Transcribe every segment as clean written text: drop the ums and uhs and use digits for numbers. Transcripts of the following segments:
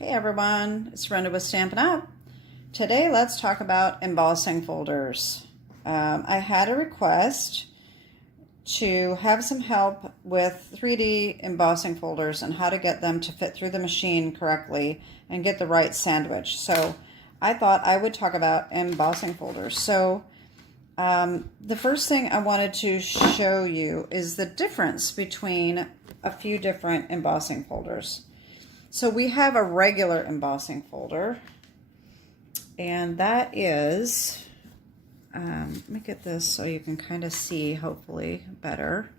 Hey everyone, it's Brenda with Stampin' Up! Today let's talk about embossing folders. I had a request to have some help with 3D embossing folders and how to get them to fit through the machine correctly and get the right sandwich. So I thought I would talk about embossing folders. So the first thing I wanted to show you is the difference between a few different embossing folders. So we have a regular embossing folder, and that is, let me get this so you can kind of see, hopefully, better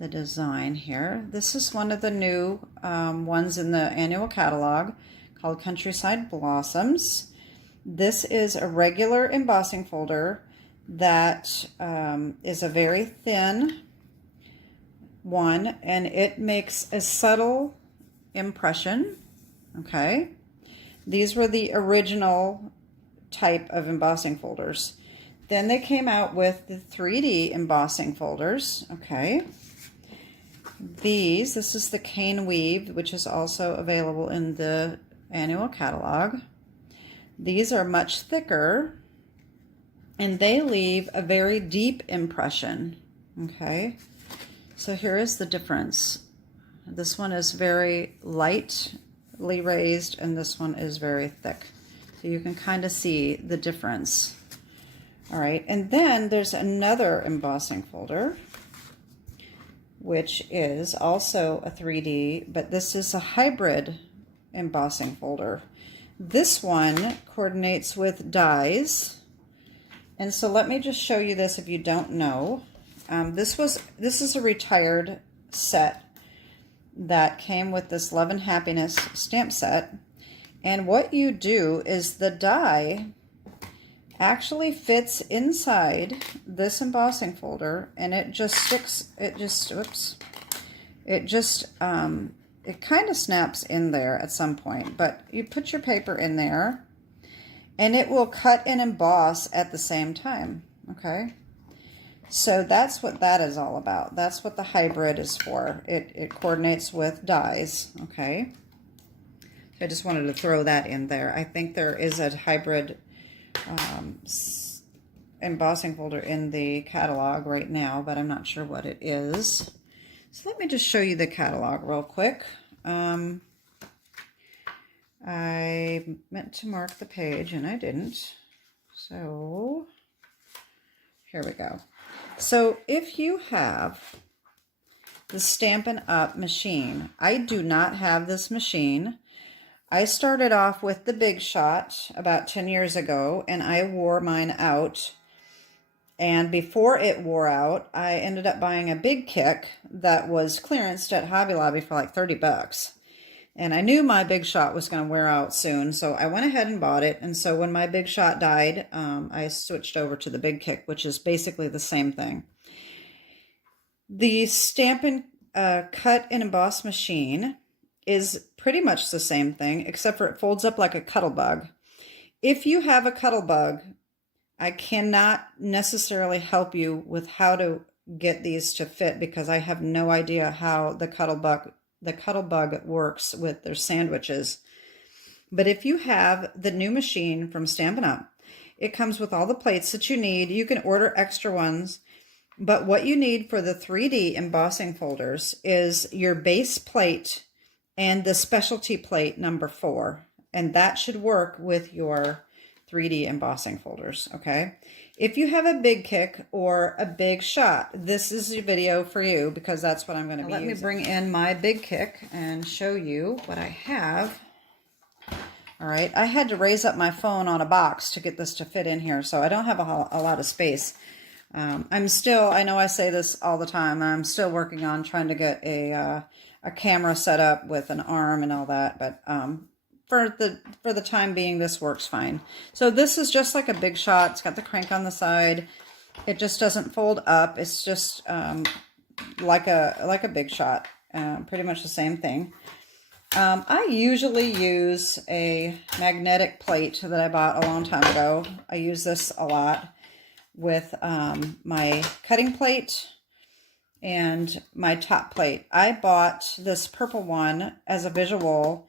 the design here. This is one of the new ones in the annual catalog called Countryside Blossoms. This is a regular embossing folder that is a very thin one, and it makes a subtle impression. Okay, these were the original type of embossing folders. Then they came out with the 3D embossing folders. Okay, this is the cane weave, which is also available in the annual catalog. These are much thicker and they leave a very deep impression. Okay, so here is the difference. This one is very lightly raised and this one is very thick. So you can kind of see the difference. All right, and then there's another embossing folder, which is also a 3D, but this is a hybrid embossing folder. This one coordinates with dies. And so let me just show you this if you don't know. This is a retired set that came with this Love and Happiness stamp set, and what you do is the die actually fits inside this embossing folder, and it just sticks, it kind of snaps in there at some point, but you put your paper in there and it will cut and emboss at the same time. Okay, so that's what that is all about. That's what the hybrid is for. It coordinates with dies. Okay, so I just wanted to throw that in there. I think there is a hybrid embossing folder in the catalog right now, but I'm not sure what it is. So let me just show you the catalog real quick. I meant to mark the page and I didn't. So here we go. So if you have the Stampin' Up! Machine, I do not have this machine. I started off with the Big Shot about 10 years ago, and I wore mine out. And before it wore out, I ended up buying a Big Kick that was clearanced at Hobby Lobby for like 30 bucks. And I knew my Big Shot was going to wear out soon, so I went ahead and bought it. And so when my Big Shot died, I switched over to the Big Kick, which is basically the same thing. The Stampin' Cut and Emboss machine is pretty much the same thing, except for it folds up like a Cuttlebug. If you have a Cuttlebug, I cannot necessarily help you with how to get these to fit because I have no idea how the Cuttlebug works with their sandwiches. But if you have the new machine from Stampin' Up!, it comes with all the plates that you need. You can order extra ones, but what you need for the 3D embossing folders is your base plate and the specialty plate number 4, and that should work with your 3D embossing folders. Okay, if you have a Big Kick or a Big Shot, this is a video for you because that's what I'm going to be using. Let me bring in my Big Kick and show you what I have. All right, I had to raise up my phone on a box to get this to fit in here, so I don't have a lot of space. I'm still, I know I say this all the time, I'm still working on trying to get a camera set up with an arm and all that, but for the time being, this works fine. So this is just like a Big Shot. It's got the crank on the side. It just doesn't fold up. It's just like a Big Shot. Pretty much the same thing. I usually use a magnetic plate that I bought a long time ago. I use this a lot with my cutting plate and my top plate. I bought this purple one as a visual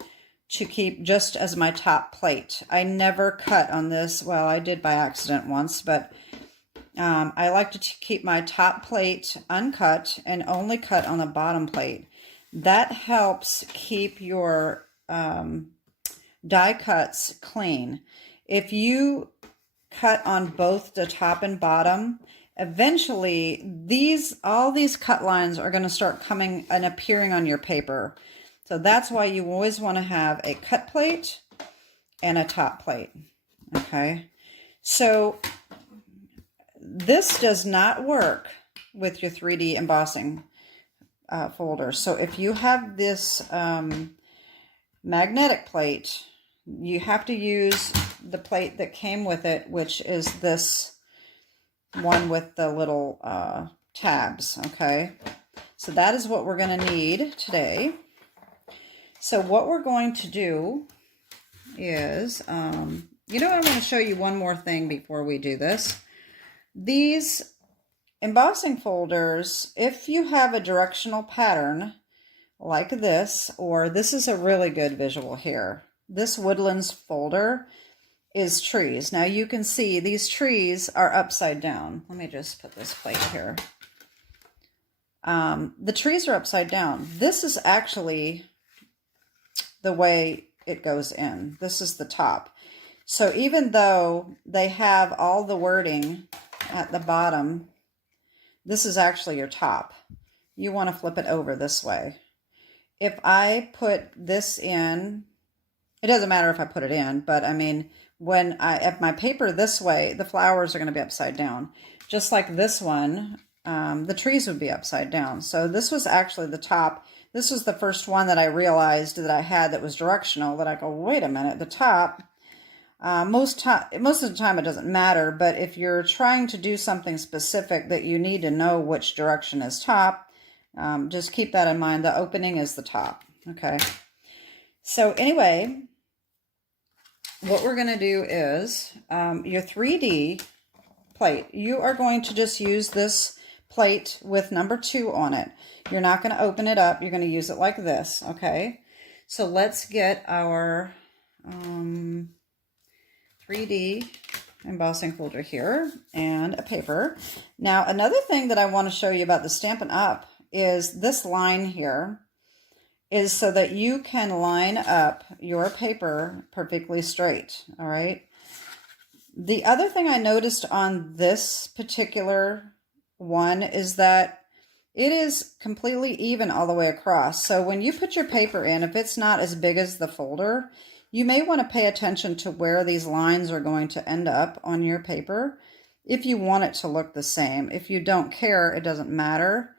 to keep just as my top plate. I never cut on this. Well, I did by accident once, but I like to keep my top plate uncut and only cut on the bottom plate. That helps keep your die cuts clean. If you cut on both the top and bottom, eventually all these cut lines are going to start coming and appearing on your paper. So that's why you always want to have a cut plate and a top plate. Okay, so this does not work with your 3D embossing folder. So if you have this magnetic plate, you have to use the plate that came with it, which is this one with the little tabs. Okay, so that is what we're going to need today. So what we're going to do is, you know what, I'm going to show you one more thing before we do this. These embossing folders, if you have a directional pattern like this, or this is a really good visual here. This woodlands folder is trees. Now you can see these trees are upside down. Let me just put this plate here. The trees are upside down. This is actually the way it goes in. This is the top. So even though they have all the wording at the bottom, this is actually your top. You want to flip it over this way. If I put this in, it doesn't matter if I put it in, but I mean, when I have my paper this way, the flowers are going to be upside down. Just like this one, the trees would be upside down. So this was actually the top. This was the first one that I realized that I had that was directional, that I go, wait a minute, the top. Most of the time it doesn't matter, but if you're trying to do something specific that you need to know which direction is top, just keep that in mind. The opening is the top. Okay. So anyway, what we're going to do is your 3D plate, you are going to just use this plate with number 2 on it. You're not going to open it up. You're going to use it like this. Okay. So let's get our 3D embossing folder here and a paper. Now, another thing that I want to show you about the Stampin' Up! Is this line here is so that you can line up your paper perfectly straight. All right. The other thing I noticed on this particular one is that it is completely even all the way across. So when you put your paper in, if it's not as big as the folder, you may want to pay attention to where these lines are going to end up on your paper if you want it to look the same. If you don't care, it doesn't matter.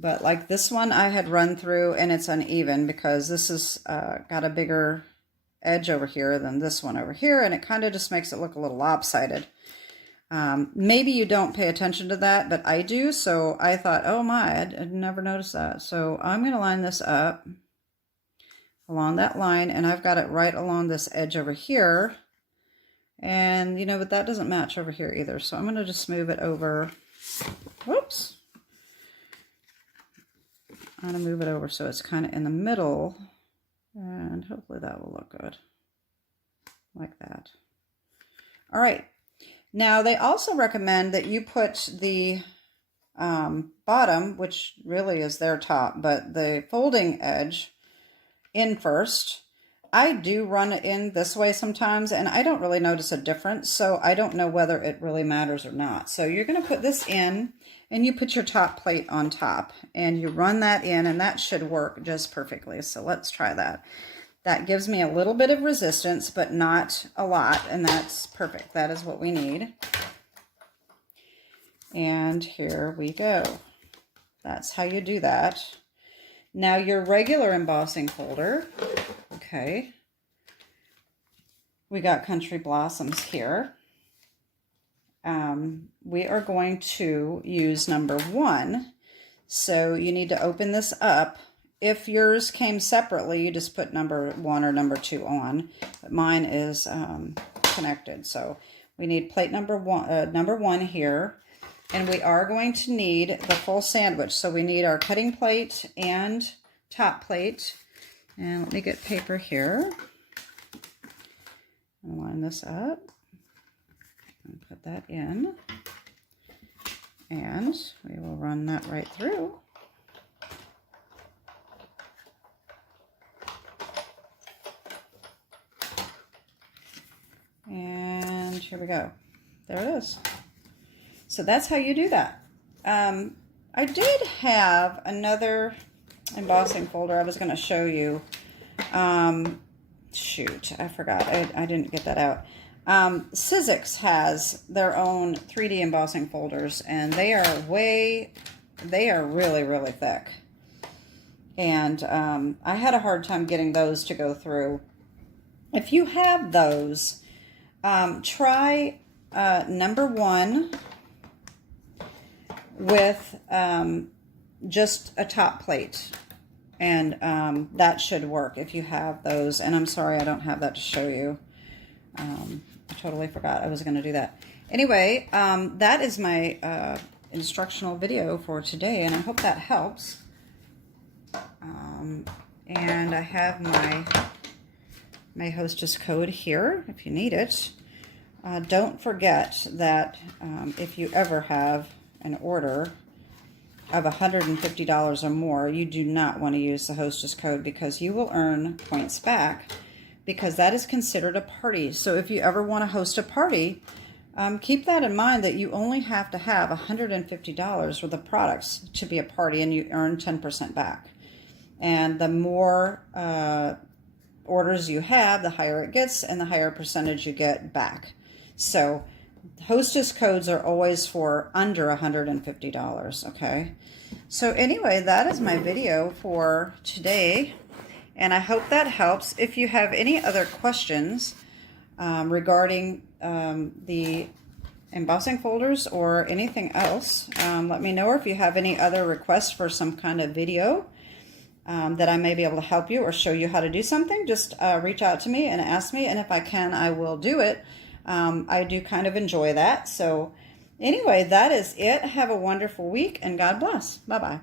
But like this one I had run through and it's uneven because this has got a bigger edge over here than this one over here, and it kind of just makes it look a little lopsided. Maybe you don't pay attention to that, but I do, so I thought, oh my, I'd never noticed that. So I'm going to line this up along that line, and I've got it right along this edge over here. And, you know, but that doesn't match over here either, so I'm going to just move it over. Whoops. I'm going to move it over so it's kind of in the middle, and hopefully that will look good, like that. All right. Now, they also recommend that you put the bottom, which really is their top, but the folding edge in first. I do run it in this way sometimes, and I don't really notice a difference, so I don't know whether it really matters or not. So you're going to put this in, and you put your top plate on top, and you run that in, and that should work just perfectly. So let's try that. That gives me a little bit of resistance, but not a lot, and that's perfect. That is what we need. And here we go. That's how you do that. Now your regular embossing folder, okay, we got Country Blossoms here. We are going to use number 1. So you need to open this up. If yours came separately, you just put number 1 or number 2 on, but mine is connected. So we need plate number 1 here, and we are going to need the full sandwich. So we need our cutting plate and top plate. And let me get paper here. I'll line this up and put that in. And we will run that right through. And here we go. There it is. So that's how you do that. I did have another embossing folder I was going to show you. Shoot, I forgot. I didn't get that out. Sizzix has their own 3D embossing folders, and they are really, really thick. And I had a hard time getting those to go through. If you have those, try number 1 with just a top plate, and that should work if you have those. And I'm sorry I don't have that to show you. I totally forgot I was going to do that. Anyway, that is my instructional video for today, and I hope that helps. And I have my Hostess code here if you need it. Don't forget that if you ever have an order of $150 or more, you do not want to use the Hostess code, because you will earn points back, because that is considered a party. So if you ever want to host a party, keep that in mind, that you only have to have $150 worth of products to be a party, and you earn 10% back. And the more orders you have, the higher it gets, and the higher percentage you get back. So Hostess codes are always for under $150, okay? So anyway, that is my video for today, and I hope that helps. If you have any other questions regarding the embossing folders or anything else, let me know. Or if you have any other requests for some kind of video that I may be able to help you or show you how to do something, just reach out to me and ask me, and if I can, I will do it. I do kind of enjoy that. So anyway, that is it. Have a wonderful week, and God bless. Bye-bye.